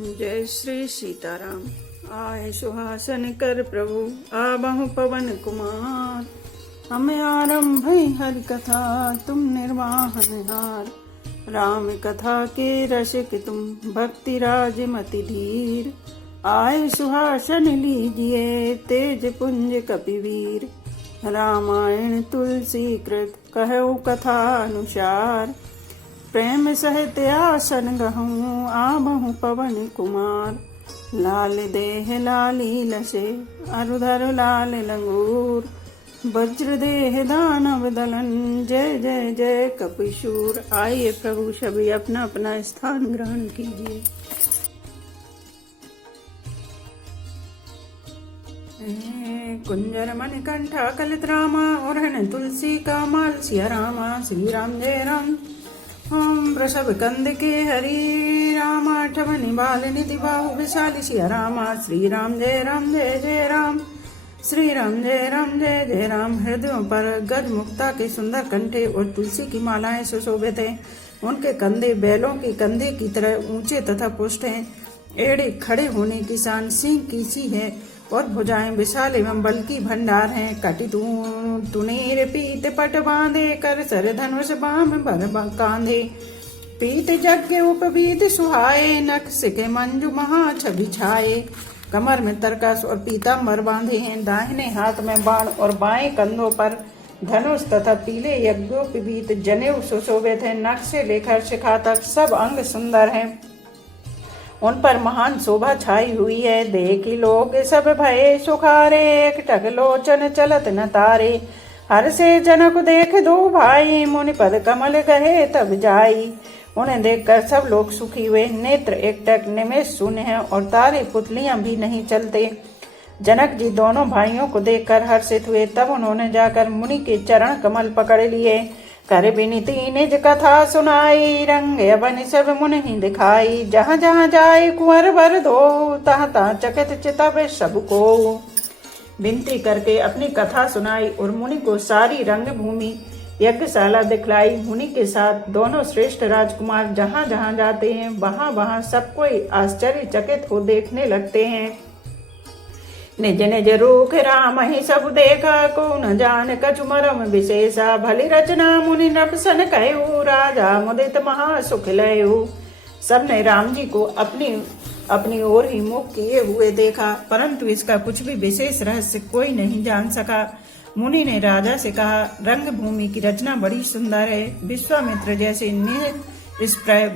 जय श्री सीताराम। आए सुहासन कर प्रभु आबहु पवन कुमार। हमें आरंभ हरि कथा तुम निर्वाहन हार। राम कथा के रसिक तुम भक्ति राज मति धीर। आए सुहासन लीजिए तेज पुंज कपिवीर। रामायण तुलसी कृत कहु कथा अनुसार। प्रेम सहित आसन गहूँ आबहु पवन कुमार। लाल देह लाली लसे अरुधर लाल लंगूर। वज्र देह दानव दलन जय जय जय कपिशूर। आइए प्रभु सभी अपना अपना स्थान ग्रहण कीजिए। कुंजर मन कंठा कलित रामा और तुलसी का माल सिया रामा। श्री राम जय राम। ओम वृषभ कंद के हरि रामा। ठमनि बाल निधि बाहु विशाली सिया रामा। श्री राम जय जय राम। श्री राम जय जय राम। हृदयों पर गज मुक्ता के सुंदर कंठे और तुलसी की मालाएं सुशोभित हैं। उनके कंधे बैलों के कंधे की तरह ऊंचे तथा पुष्ट हैं। एड़े खड़े होने की शान सिंह की सी है और भुजाएं विशाल एवं बल की भंडार हैं। कटि तुनेर पीत पट बांधे कर सर धनुष बाम भर कांधे। पीत यज्ञ उपवीत सुहाए नख सिके मंजू महा छवि छाए। कमर में तरकस और पीताम्बर बांधे हैं। दाहिने हाथ में बाण और बाएं कंधों पर धनुष तथा पीले यज्ञोपवीत जनेऊ सुशोभित है। नख से लेकर शिखा तक सब अंग सुंदर हैं। उन पर महान शोभा छाई हुई है। देखी लोग सब भये सुखारे एकटक लोचन चलत न तारे। हर से जनक देख दो भाई मुनि पद कमल गहे तब जाई। उन्हें देखकर सब लोग सुखी हुए। नेत्र एकटक निमेष शून्य है और तारे पुतलियां भी नहीं चलते। जनक जी दोनों भाइयों को देखकर हर्षित हुए। तब उन्होंने जाकर मुनि के चरण कमल पकड़ लिए। कर विनीति निज कथा सुनाई रंग बन सब मुन ही दिखाई। जहाँ जहाँ जाए कुंवर वर दो तहाँ तहाँ चकित चितव सबको। विनती करके अपनी कथा सुनाई और मुनि को सारी रंग भूमि यज्ञशाला दिखलाई। मुनि के साथ दोनों श्रेष्ठ राजकुमार जहाँ जहाँ जाते हैं वहाँ वहाँ सब कोई आश्चर्यचकित हो देखने लगते हैं। निज निज रूख राम ही सब देखा को न जान कछु मरम विशेषा। भली रचना मुनि नरसन कहु राजा मुदित महा सुख लयु। सबने राम जी को अपनी ओर ही मुख किए हुए देखा, परंतु इसका कुछ भी विशेष रहस्य कोई नहीं जान सका। मुनि ने राजा से कहा, रंग भूमि की रचना बड़ी सुंदर है। विश्वामित्र जैसे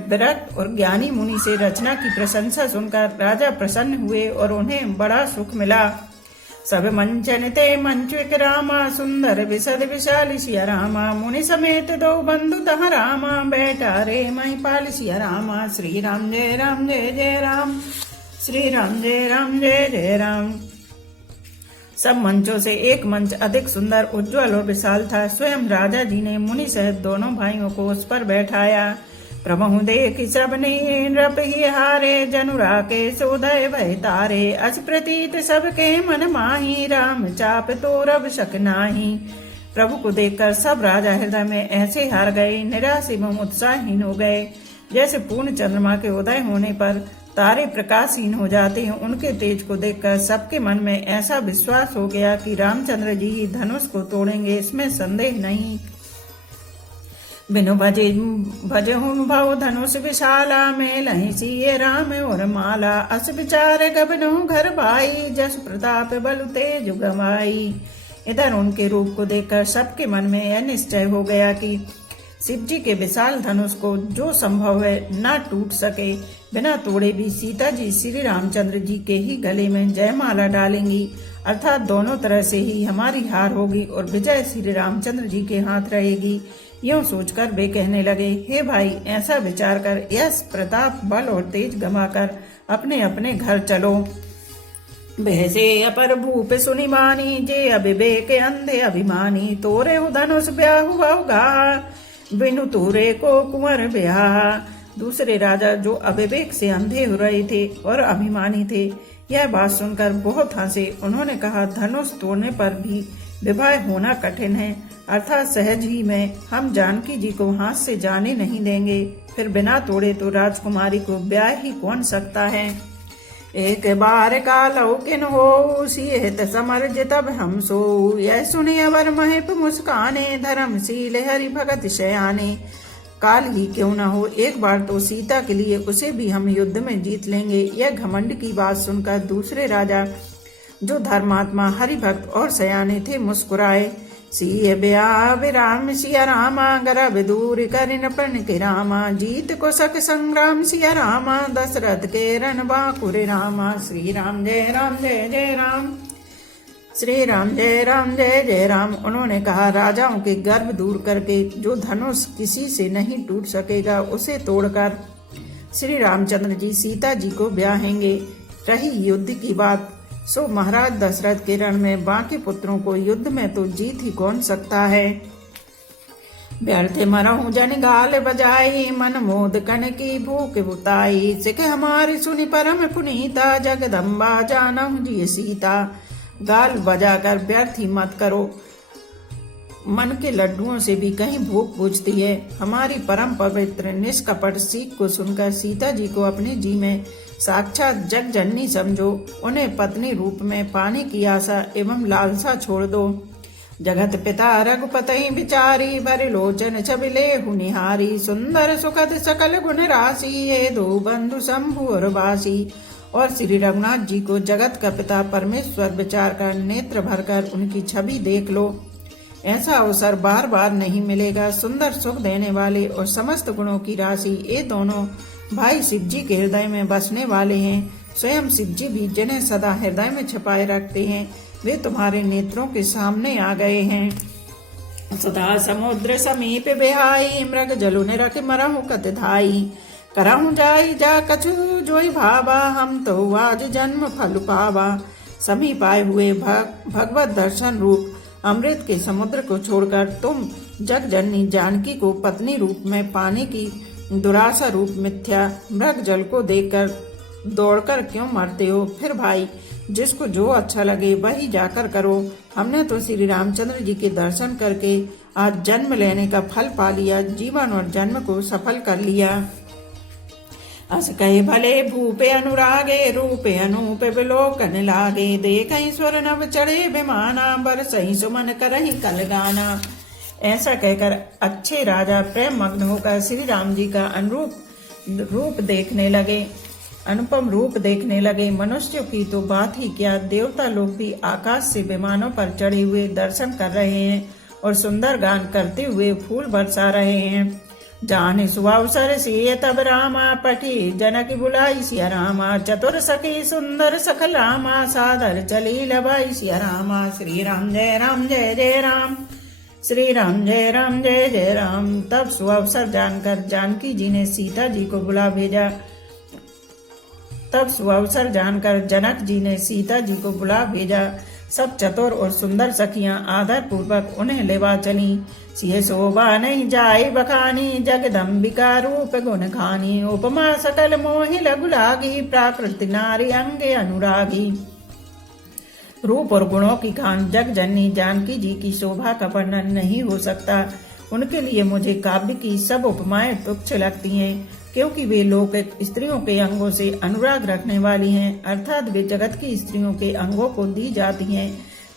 व्रत और ज्ञानी मुनि से रचना की प्रशंसा सुनकर राजा प्रसन्न हुए और उन्हें बड़ा सुख मिला। सब मंचन ते मंचुक रामा सुंदर विशद विशाल सिया रामा। मुनि समेत दो बंधु तह रामा बैठा रे महिपाल सिया रामा। श्री राम जय जय राम। श्री राम जय जय राम। सब मंचों से एक मंच अधिक सुंदर उज्जवल और विशाल था। स्वयं राजा जी ने मुनि सहित दोनों भाइयों को उस पर बैठाया। प्रभु देख सबने नृप ही हारे जनुरा के सोदय भय तारे। अस प्रतीत सबके मन माही राम चाप तो रब शक नाही। प्रभु को देखकर सब राजा हृदय में ऐसे हार गए, निराश एवं उत्साहहीन हो गए जैसे पूर्ण चंद्रमा के उदय होने पर तारे प्रकाशहीन हो जाते हैं। उनके तेज को देखकर सबके मन में ऐसा विश्वास हो गया कि रामचंद्र जी ही धनुष को तोड़ेंगे, इसमें संदेह नहीं। बिनु भजे हूँ भव धनुष विशाला में लही सिए राम और माला। अस विचार गबनु घर भाई जस प्रताप बलु तेज गवाई। इधर उनके रूप को देखकर सबके मन में यह निश्चय हो गया कि शिव जी के विशाल धनुष को जो संभव है न टूट सके। बिना तोड़े भी सीता जी श्री रामचंद्र जी के ही गले में जयमाला डालेंगी, अर्थात दोनों तरह से ही हमारी हार होगी और विजय श्री रामचंद्र जी के हाथ रहेगी। यूं सोचकर वे कहने लगे, हे भाई, ऐसा विचार कर यश प्रताप बल और तेज गंवाकर अपने अपने घर चलो। बहसे अपर भूप सुनि मानी जे अविवेक अंधे अभिमानी। तोरे धनुष ब्याहु बहुगा बिनु तोरे को कुंवर ब्याह। दूसरे राजा जो अविवेक से अंधे हो रहे थे और अभिमानी थे, यह बात सुनकर बहुत हंसे। उन्होंने कहा, धनुष तोड़ने पर भी विवाह होना कठिन है, अर्थात सहज ही में हम जानकी जी को हाथ से जाने नहीं देंगे। फिर बिना तोड़े तो राजकुमारी को ब्याह ही कौन सकता है। एक बार का लौकिन हो सियत समर्ज तब हम सो, यह सुने अवर महेप मुस्काने धर्मशील हरि भगत शयाने। काल ही क्यों न हो, एक बार तो सीता के लिए उसे भी हम युद्ध में जीत लेंगे। यह घमंड की बात सुनकर दूसरे राजा जो धर्मात्मा हरिभक्त और सयाने थे मुस्कुराए। सिय ब्याह विराम सिया रामा, गर्भ दूर करिन प्रण के रामा। जीत को सक संग्राम सिया रामा, दशरथ के रण बाकुर रामा। श्री राम जय राम जय जय राम, श्री राम जय राम जय जय राम। उन्होंने कहा, राजाओं के गर्भ दूर करके जो धनुष किसी से नहीं टूट सकेगा उसे तोड़कर श्री रामचंद्र जी सीता जी को ब्याहेंगे। रही युद्ध की बात, सो महाराज दशरथ के रण में बाकी पुत्रों को युद्ध में तो जीत ही कौन सकता है। व्यर्थ मरहूं जन गाल बजाई, मन मोद कन की भूख बुताई। सिख हमारी सुनि परम पुनीता, जगदम्बा जानहु जी सीता। गाल बजाकर व्यर्थ ही मत करो, मन के लड्डुओं से भी कहीं भूख बुझती है। हमारी परम पवित्र निष्कपट सीख को सुनकर सीता जी को अपने जी में साक्षात जग जननी समझो। उन्हें पत्नी रूप में पाने की आशा एवं लालसा छोड़ दो। जगत पिता रघुपति विचारी, भरे लोचन छबिले हुनिहारी। सुंदर सुखद सकल गुण राशि, ये दो बंधु शंभु और बासी। और श्री रघुनाथ जी को जगत का पिता परमेश्वर विचार कर नेत्र भरकर उनकी छवि देख लो। ऐसा अवसर बार बार नहीं मिलेगा। सुंदर सुख देने वाले और समस्त गुणों की राशि ये दोनों भाई शिव जी के हृदय में बसने वाले हैं। स्वयं शिव जी भी जिन्हें सदा हृदय में छुपाए रखते हैं, वे तुम्हारे नेत्रों के सामने आ गए हैं। सदा समुद्र समीप बिहाई, मृग जलु निरख मरहु कत धाई। करहु जाई जा कछु जोई भावा, हम तो आज जन्म फल पावा। समीप आए हुए भगवत दर्शन रूप अमृत के समुद्र को छोड़कर तुम जग जननी जानकी को पत्नी रूप में पाने की दुराशा रूप मिथ्या मृग जल को देखकर दौड़कर क्यों मरते हो। फिर भाई, जिसको जो अच्छा लगे वही जाकर करो। हमने तो श्री रामचंद्र जी के दर्शन करके आज जन्म लेने का फल पा लिया, जीवन और जन्म को सफल कर लिया। अस कहे भले भूपे अनुरागे, रूपे अनूपे विलोकन लागे। देखहि स्वर नव चढ़े विमाना, बरसहि सुमन करहि कल गाना। ऐसा कहकर अच्छे राजा प्रेम मग्न होकर श्री राम जी का रूप देखने लगे, अनुपम रूप देखने लगे। मनुष्यों की तो बात ही क्या, देवता लोग भी आकाश से विमानों पर चढ़े हुए दर्शन कर रहे हैं और सुंदर गान करते हुए फूल बरसा रहे हैं। जाने सुअवसर से तब रामा, पठी जनक बुलाई सिया रामा। चतुर सखी सुंदर सखल रामा, सादर चली लबाई सिया रामा। श्री राम जय राम जय जय राम, श्री राम जय राम जय जय राम। तब सुअवसर जानकर जानकी जी ने सीता जी को बुला भेजा। तब सुअवसर जानकर जनक जी ने सीता जी को बुला भेजा। सब चतुर और सुंदर सखियां आदर पूर्वक उन्हें लेवा चली। सिय शोभा नहीं जाय बखानी, जगदम्बिका रूप गुण खानी। उपमा सकल मोहि लघु लागी, प्राकृति नारी अंगे अनुरागी। रूप और गुणों की खान जग जननी जानकी जी की शोभा का वर्णन नहीं हो सकता। उनके लिए मुझे काव्य की सब उपमाएं तुच्छ लगती हैं, क्योंकि वे लौकिक स्त्रियों के अंगों से अनुराग रखने वाली हैं, अर्थात वे जगत की स्त्रियों के अंगों को दी जाती हैं।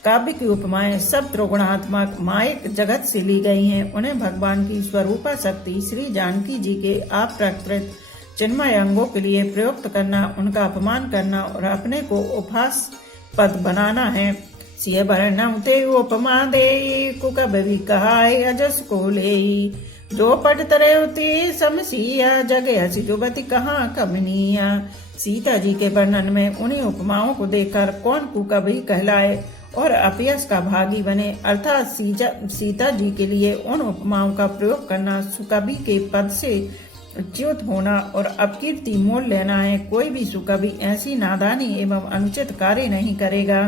काव्य की उपमाएं सब त्रिगुणात्मक मायिक जगत से ली गई हैं। उन्हें भगवान की स्वरूपा शक्ति श्री जानकी जी के अप्रकृत चिन्मय अंगों के लिए प्रयुक्त करना, उनका अपमान करना और अपने को उपहास पद बनाना है। सिय वर्णम ते उपमा दे, कुकबि कहाय अजस को ले। जो पट तरयति समसिया, जग हसी जुबति कहाँ कमनिया। सीता जी के वर्णन में उन्हीं उपमाओं को देखकर कौन कुकबि कहलाए और अपयश का भागी बने, अर्थात सीता जी के लिए उन उपमाओं का प्रयोग करना सुकवि के पद से च्युत होना और अपकीर्ति मोल लेना है। कोई भी सुकवि ऐसी नादानी एवं अनुचित कार्य नहीं करेगा।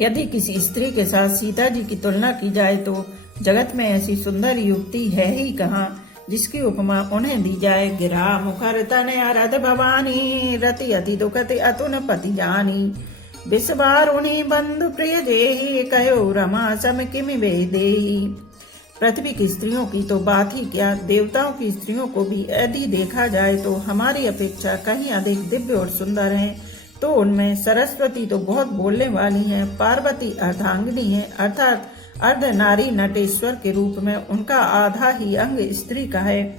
यदि किसी स्त्री के साथ सीता जी की तुलना की जाए तो जगत में ऐसी सुंदर युवती है ही कहाँ जिसकी उपमा उन्हें दी जाए। गिरा मुखर तन अरध भवानी, रति अति दुखति अतुन पति जानी। बिस्वार उन्हीं बंधु प्रिय जेहि, कहो रमा सम किमि वेदेहि। पृथ्वी की स्त्रियों की तो बात ही क्या, देवताओं की स्त्रियों को भी यदि देखा जाए तो हमारी अपेक्षा कहीं अधिक दिव्य और सुंदर हैं। तो उनमें सरस्वती तो बहुत बोलने वाली हैं, पार्वती अर्धांगिनी है, अर्थात अर्ध नारी नटेश्वर के रूप में उनका आधा ही अंग स्त्री का है,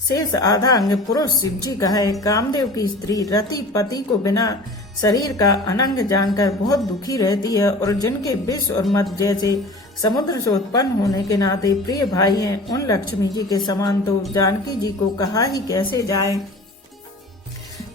शेष आधा अंग पुरुष शिव जी का है। कामदेव की स्त्री रति पति को बिना शरीर का अनंग जानकर बहुत दुखी रहती है, और जिनके विष और मद जैसे समुद्र से उत्पन्न होने के नाते प्रिय भाई हैं, उन लक्ष्मी जी के समान तो जानकी जी को कहा ही कैसे जाए।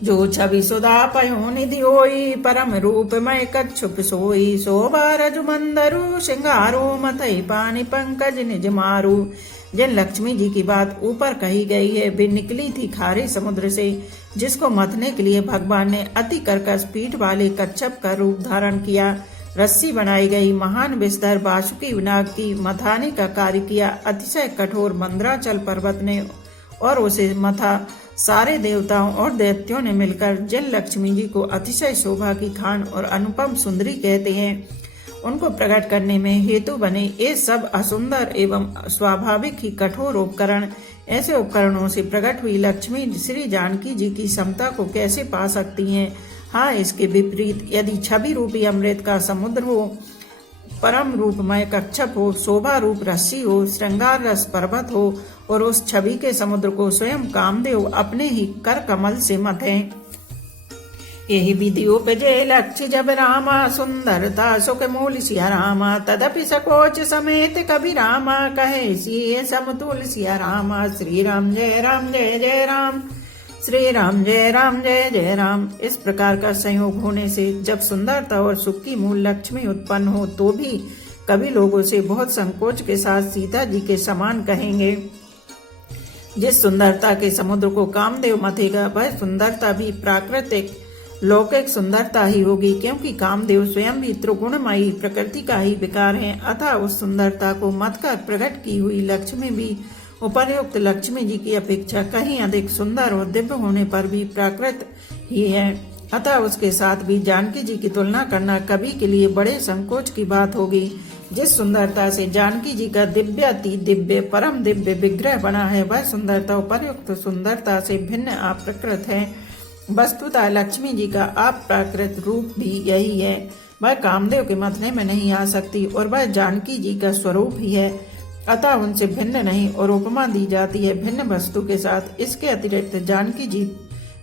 जो छवि सुधा पयो निधि होई, परम रूप मय कच्छुप सोई, शोभा रजु मंदरु श्रृंगारो मथई पानी पंकज निज मारू। जिन लक्ष्मी जी की बात ऊपर कही गई है वे निकली थी खारे समुद्र से, जिसको मथने के लिए भगवान ने अति कर्कश पीठ वाले कच्छप का रूप धारण किया। रस्सी बनाई गई, महान बिस्तर बासुकी विनाग की मथाने का कार्य किया। अतिशय कठोर मंदराचल पर्वत ने और उसे मथा। सारे देवताओं और दैत्यों ने मिलकर जिन लक्ष्मी जी को अतिशय शोभा की खान और अनुपम सुंदरी कहते हैं, उनको प्रकट करने में हेतु बने ये सब असुंदर एवं स्वाभाविक ही कठोर उपकरण, ऐसे उपकरणों से प्रकट हुई लक्ष्मी श्री जानकी जी की समता को कैसे पा सकती हैं। हाँ, इसके विपरीत यदि छवि रूपी अमृत का समुद्र हो, परम रूपमय कच्छप हो, शोभा रूप रस्सी हो, श्रृंगार रस पर्वत हो, और उस छवि के समुद्र को स्वयं कामदेव अपने ही कर कमल से मथें। यही विधि उपजे लक्ष्य जब रामा, सुंदरता सुख मूल सिया रामा, तदपि सकोच समेत कभी रामा, कहे सिए समतुल सिया रामा। श्री राम जय राम जय जय राम, श्री राम जय राम जय जय राम। इस प्रकार का संयोग होने से जब सुंदरता और सुख की मूल लक्ष्मी उत्पन्न हो तो भी कभी लोगों से बहुत संकोच के साथ सीता जी के समान कहेंगे। जिस सुंदरता के समुद्र को कामदेव मथेगा वह सुंदरता भी प्राकृतिक लौकिक सुंदरता ही होगी, क्योंकि कामदेव स्वयं भी त्रिगुणमयी प्रकृति का ही विकार है। अतः उस सुंदरता को मतकर प्रकट की हुई लक्ष्मी भी उपर्युक्त लक्ष्मी जी की अपेक्षा कहीं अधिक सुंदर और दिव्य होने पर भी प्राकृत ही है। अतः उसके साथ भी जानकी जी की तुलना करना कवि के लिए बड़े संकोच की बात होगी। जिस सुंदरता से जानकी जी का दिव्याति दिव्य परम दिव्य विग्रह बना है, वह सुंदरता उपर्युक्त सुंदरता से भिन्न अप्रकृत है। वस्तुतः लक्ष्मी जी का अप्राकृत रूप भी यही है। वह कामदेव के मथने में नहीं आ सकती और वह जानकी जी का स्वरूप ही है, अतः उनसे भिन्न नहीं, और उपमा दी जाती है भिन्न वस्तु के साथ। इसके अतिरिक्त जानकी जी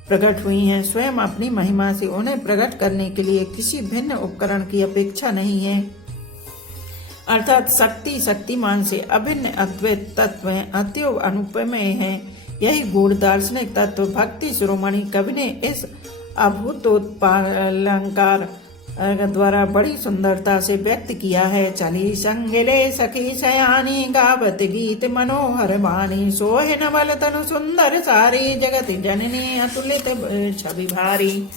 प्रकट हुई हैं, स्वयं अपनी महिमा से उन्हें प्रकट करने के लिए किसी भिन्न उपकरण की अपेक्षा नहीं है, अर्थात शक्ति शक्तिमान से अभिन्न अद्वैत तत्व है, अत्यव अनुपमेय है। यही गूढ़ दार्शनिक तत्व भक्ति शिरोमणि कवि ने इस अभूतोत्पादलंकार द्वारा बड़ी सुंदरता से व्यक्त किया है। चली संगले सखी सयानी, गावत गीत मनोहर वाणी, सोहे नवल तनु सुंदर सारी, जगत जननी अतुलित छवि भारी।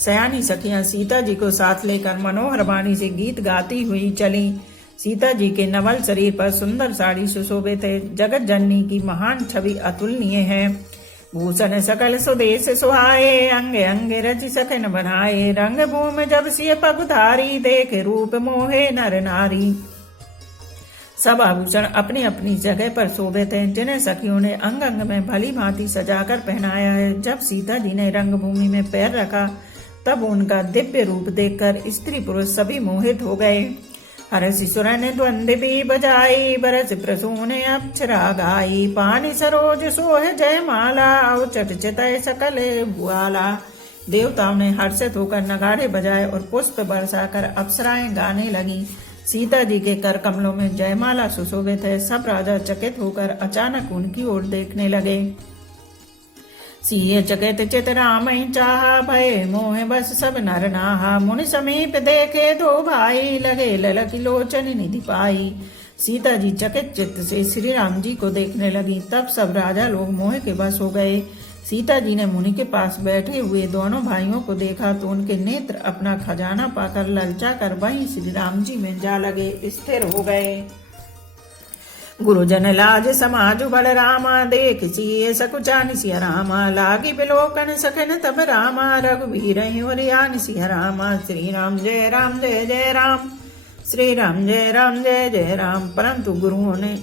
सयानी सखियां सीता जी को साथ लेकर मनोहर वाणी से गीत गाती हुई चली। सीता जी के नवल शरीर पर सुंदर साड़ी सुशोभित है। जगत जननी की महान छवि अतुलनीय है। भूषण सकल सुदेश सुहाए, अंगे अंगे रचि सखन बनाए, रंग भूमि जब सिय पगधारी, देख रूप मोहे नर नारी। सब आभूषण अपनी अपनी जगह पर शोभित हैं, जिन्हें सखियों ने अंग अंग में भली भांति सजाकर पहनाया है। जब सीता जी ने रंगभूमि में पैर रखा तब उनका दिव्य रूप देखकर स्त्री पुरुष सभी मोहित हो गए। हरसि सुरन द्वंद भी बजाई, बरस प्रसून अप्सरा गाई, पानी सरोज सोह जयमाला, औचट चितय सकल भुआला। देवताओं ने हर्षित होकर नगाड़े बजाए और पुष्प बरसाकर अप्सराएं गाने लगी। सीता जी के कर कमलों में जयमाला सुशोभित है। सब राजा चकित होकर अचानक उनकी ओर देखने लगे। सिय चकित चित राम चाहा, भय मोह बस सब नर नाहा, मुनि समीप देखे दो भाई, लगे ललक लोचन निधि पाई। सीता जी चकित चित्त से श्री राम जी को देखने लगी। तब सब राजा लोग मोह के बस हो गए। सीता जी ने मुनि के पास बैठे हुए दोनों भाइयों को देखा तो उनके नेत्र अपना खजाना पाकर ललचा कर वहीं श्री राम जी में जा लगे, स्थिर हो गए। गुरुजन लाज समाज बड़ रामा, देख सिए सकुचान सिया रामा, लागी बिलोकन सखन तब रामा, रघुवीर हरियान सिया रामा। श्री राम जय राम जय जय राम, श्री राम जय राम जय जय राम। परंतु गुरुओं ने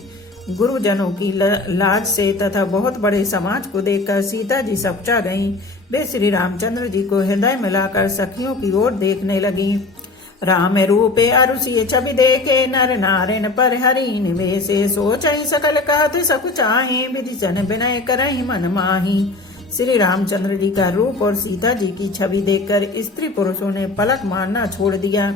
गुरुजनों की लाज से तथा बहुत बड़े समाज को देखकर सीता जी सकचा गईं। वे श्री रामचंद्र जी को हृदय मिलाकर सखियों की ओर देखने लगीं। राम रूपे अरुषि छवि देखे नर नारिन पर हरि निवेशे सोचहि सकल कहत सकुचाहि विधि जन विनय करहि मन माही। श्री रामचंद्र जी का रूप और सीता जी की छवि देखकर स्त्री पुरुषों ने पलक मारना छोड़ दिया।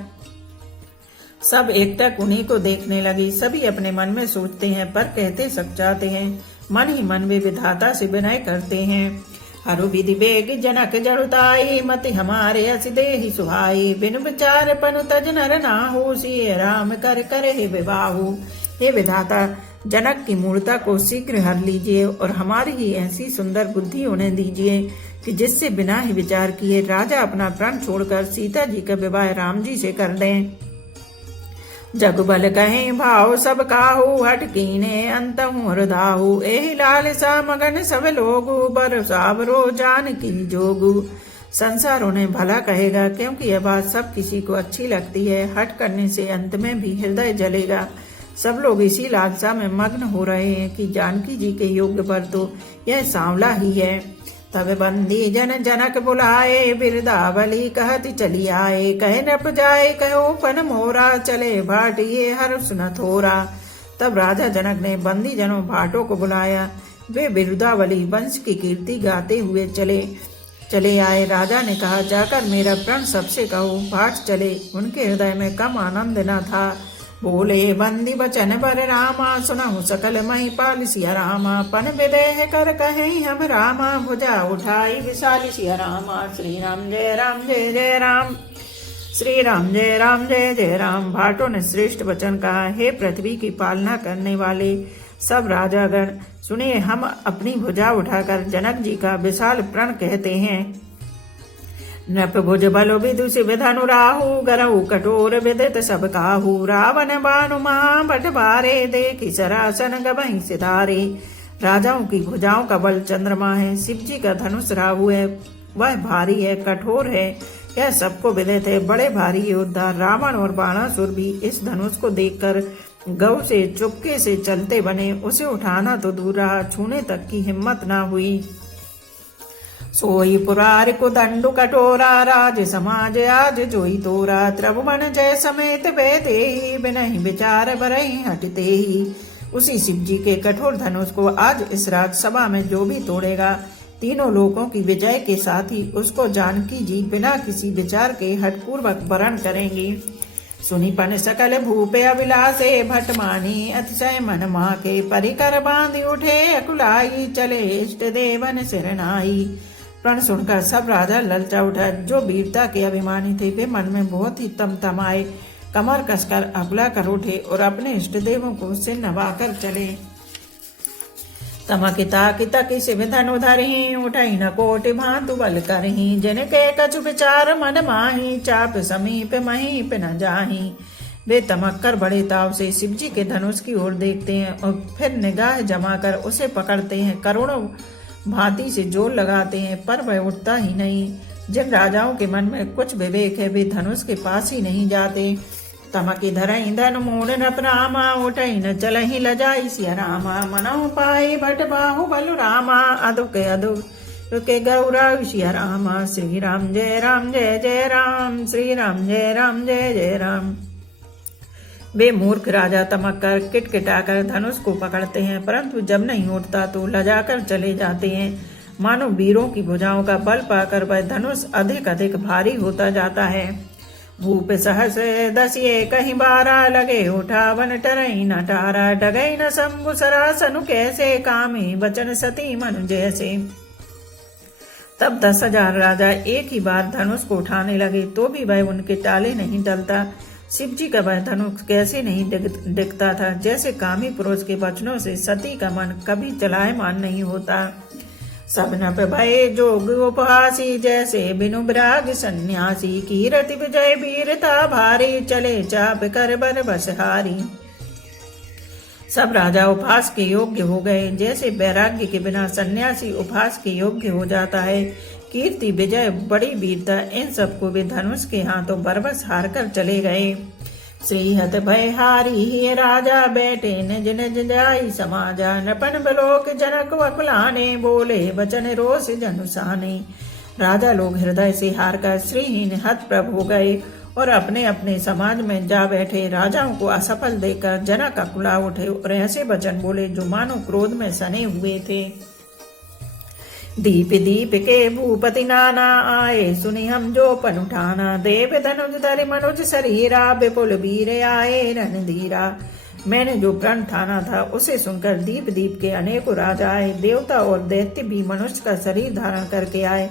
सब एकटक उन्हीं को देखने लगी। सभी अपने मन में सोचते हैं पर कहते सकचाते हैं। मन ही मन वे विधाता से विनय करते हैं। हरु विधि वेग जनक जड़ुताई मति हमारे अस देहि सुहाई बिन विचार पनु तज नर नाहु सिय राम कर करे विवाहु। हे विधाता, जनक की मूर्ता को शीघ्र हर लीजिए और हमारी ही ऐसी सुंदर बुद्धि उन्हें दीजिए कि जिससे बिना ही विचार किए राजा अपना प्राण छोड़कर सीता जी का विवाह राम जी से कर दें। जग बल कहे भाव सब काहू हट कीने अंतहु हृदाहु एहि लाल सा मगन सब लोगु बर सावरो जान की जोगु। संसार उन्हें भला कहेगा क्योंकि यह बात सब किसी को अच्छी लगती है। हट करने से अंत में भी हृदय जलेगा। सब लोग इसी लालसा में मग्न हो रहे हैं कि जानकी जी के योग्य पर तो यह सांवला ही है। तब बंदी जन जनक बुलाए बिरदावली कहती चली आए कहे नप जाए कहो पन मोरा चले भाटिये हर्ष न थोरा। तब राजा जनक ने बंदी जनों भाटों को बुलाया। वे बिरदावली वंश की कीर्ति गाते हुए चले आए। राजा ने कहा जाकर मेरा प्रण सबसे कहो भाट चले। उनके हृदय में कम आनंद न था। बोले बंदी बचन बर रामा सुनहु सकल महिपाल सिया रामा पन विदेह कर कहे हम रामा भुजा उठाई विशाल सिया रामा। श्री राम जय राम जय जय राम। श्री राम जय राम जय जय राम। भाटों ने श्रेष्ठ वचन कहा। हे पृथ्वी की पालना करने वाले सब राजागण सुनिए, हम अपनी भुजा उठाकर जनक जी का विशाल प्रण कहते हैं। नप भुज बलो विदुषि विधनु राहु गरहु कठोर विदित सब काहू रावण बानु महा बट बारे देखी सरासन गवहीं सिधारे। राजाओं की भुजाओं का बल चंद्रमा है। शिव जी का धनुष राहु है, वह भारी है, कठोर है, यह सबको विदित है। बड़े भारी योद्धा रावण और बाणासुर भी इस धनुष को देखकर गौ से चुपके से चलते बने। उसे उठाना तो दूर रहा, छूने तक की हिम्मत न हुई। सोई पुरार को दंडु कटोरा राज समाज आज जोई तोरा त्रिभुवन जय समेत बैठे ही बिनहि विचार बरहि हटते ही। उसी शिव जी के कठोर धनुष को आज इस राजसभा में जो भी तोड़ेगा तीनों लोकों की विजय के साथ ही उसको जानकी जी बिना किसी विचार के हठपूर्वक वरण करेंगी। सुनिपन सकल भूपे अभिलाषे भटमानी अतिशय मन माके परिकर बांधि उठे अकुलाई चले इष्ट देवन सिरनाई। प्रण सुनकर सब राजा ललचा उठा। जो वीरता के अभिमानी थे वे मन में बहुत ही तमतमाए, कमर कसकर अबला कर उठे और अपने इष्ट देवों को सिर नवाकर चले। तमकिता कितकी शिव धनु धरहि उठई न कोटि भांतु बल करहि जिनके कछु विचार मन माही चाप समीप महीप न जाही। वे तमक कर बड़े ताव से शिव जी के धनुष की ओर देखते हैं और फिर निगाह जमाकर उसे पकड़ते हैं। करोड़ों भांति से जोर लगाते हैं पर वह उठता ही नहीं। जिन राजाओं के मन में कुछ विवेक है वे धनुष के पास ही नहीं जाते। तमकी धरई धन मूड न प्रामा उठई न चलहि लजाई सिया रामा मनहु पाए भट बाहु बलु रामा अदुक अदुक रुके गौरा सिया रामा। श्री राम जय राम जय जय राम। श्री राम जय राम जय जय राम। वे मूर्ख राजा तमक कर किटकिटाकर धनुष को पकड़ते हैं परंतु जब नहीं उठता तो लजाकर चले जाते हैं। मानो वीरों की भुजाओं का बल पाकर वह धनुष अधिक अधिक भारी होता जाता है। भूप सहस दसिए कहीं बारा लगे उठावन टरई न टारा डगई न शंभु सरासनु कैसे कामी बचन सती मनु जैसे। तब 10,000 राजा एक ही बार धनुष को उठाने लगे तो भी वह उनके टाले नहीं टलता। शिव जी का वह धनुष कैसे नहीं दिखता था, जैसे कामी पुरुष के वचनों से सती का मन कभी चलायमान नहीं होता। सब नप भय जोग उपहासी जैसे बिनु विराग सन्यासी कीरति विजय वीरता भारी चले चाप कर बर बसहारी। सब राजा उपहास के योग्य हो गए जैसे वैराग्य के बिना सन्यासी उपहास के योग्य हो जाता है। कीर्ति विजय बड़ी वीरता इन सबको वे धनुष के हाथों बरबस हार कर चले गए। श्रीहत भय हारी ही राजा बैठे निज निज जाई समाजा। नपन बलोक जनक वकुलाने बोले वचन रोष जनुसाने। राजा लोग हृदय से हार कर श्रीहीन हतप्रभ हो गए और अपने अपने समाज में जा बैठे। राजाओं को असफल देखकर जनक अकुला उठे और ऐसे वचन बोले जो मानो क्रोध में सने हुए थे। दीप दीप के भूपति नाना आए सुनि हम जो पन उठाना। देव धनुज धरि मनुज शरीरा विपुल वीर आए रणधीरा। मैंने जो प्रण ठाना था उसे सुनकर दीप दीप के अनेकों राजा आए। देवता और दैत्य भी मनुष्य का शरीर धारण करके आए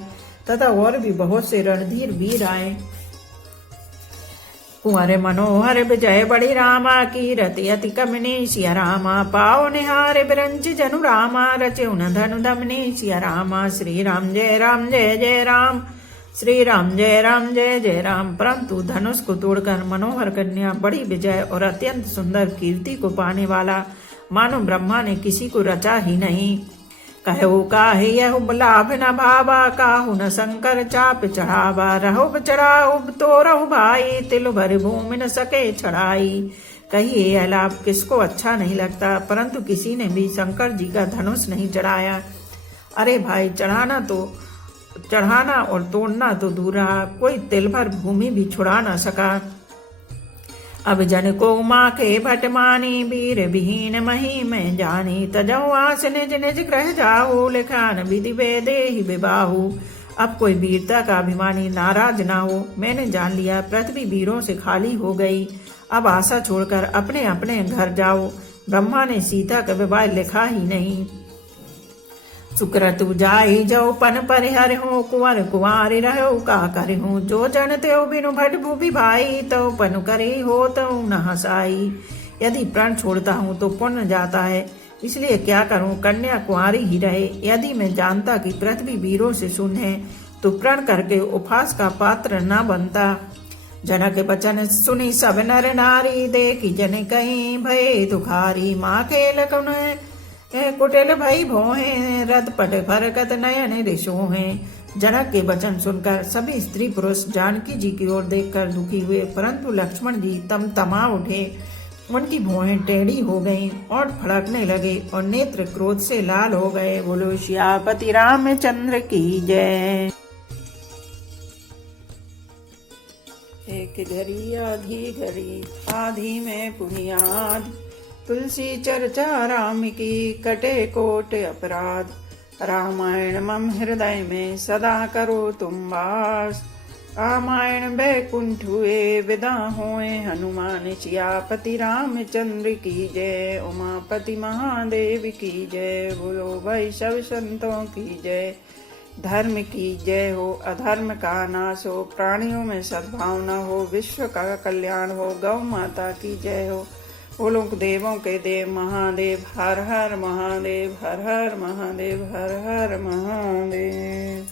तथा और भी बहुत से रणधीर वीर आए। कुंवर मनोहर विजय बड़ी रामा कीरति अति कमनी सिया रामा। पाओ निहार बिरंज जनु रामा रचे उन धनु दमनी सिया रामा। श्री राम जय जय राम। श्री राम जय जय राम। परंतु धनुष को तोड़कर मनोहर कन्या बड़ी विजय और अत्यंत सुंदर कीर्ति को पाने वाला मानो ब्रह्मा ने किसी को रचा ही नहीं। कहो काहे यह लाभ न भावा काहू न शंकर चाप चढ़ावा। रहो चढ़ाओ तो रहो भाई तिल भर भूमि न सके चढ़ाई। कहिए यह लाभ किसको अच्छा नहीं लगता परंतु किसी ने भी शंकर जी का धनुष नहीं चढ़ाया। अरे भाई चढ़ाना और तोड़ना तो दूर रहा कोई तिल भर भूमि भी छुड़ा न सका। अब जन को माँ के भटमानी वीर विहीन मही में जानी। तजऊ आस निज निज ग्रह जाओ लिखान विधि वेदे ही विबाहु। अब कोई वीरता का अभिमानी नाराज ना हो। मैंने जान लिया पृथ्वी वीरों से खाली हो गई। अब आशा छोड़कर अपने अपने घर जाओ। ब्रह्मा ने सीता का विवाह लिखा ही नहीं। सुक्रतु जाई जो पन परिहर हो कुंवर कुंवारी रहो का कर हूँ। जो जन त्यो बिनु भट भूपि भाई तो पनु करे हो तो न हसाई। यदि प्रण छोड़ता हूँ तो पुण्य जाता है इसलिए क्या करूँ कन्या कुंवारी ही रहे। यदि मैं जानता कि पृथ्वी वीरों से शून्य है तो प्रण करके उपहास का पात्र न बनता। जनक वचन सुनी सब नर नारी देखी जन कहीं भय दुखारी। माँ के लखन कुटिल भई भोहे रथ पट फरकत नयन ऋषो हैं। जनक के वचन सुनकर सभी स्त्री पुरुष जानकी जी की ओर देखकर दुखी हुए परंतु लक्ष्मण जी तमा उठे। उनकी भौहें टेढ़ी हो गईं और फड़कने लगे और नेत्र क्रोध से लाल हो गए। बोलो श्यापति रामचंद्र की जय। एक घड़ी आधी में पुनियाद तुलसी चर्चा राम की कटे कोट अपराध। रामायण मम हृदय में सदा करो तुम वास। रामायण बैकुंठ हुए विदा होए हनुमान। सियापति रामचंद्र की जय। उमापति महादेव की जय। बोलो भाई सब संतों की जय। धर्म की जय हो अधर्म का नाश हो। प्राणियों में सद्भावना हो विश्व का कल्याण हो। गौ माता की जय हो। बोलो देवों के देव महादेव हर हर महादेव हर हर महादेव हर हर महादेव।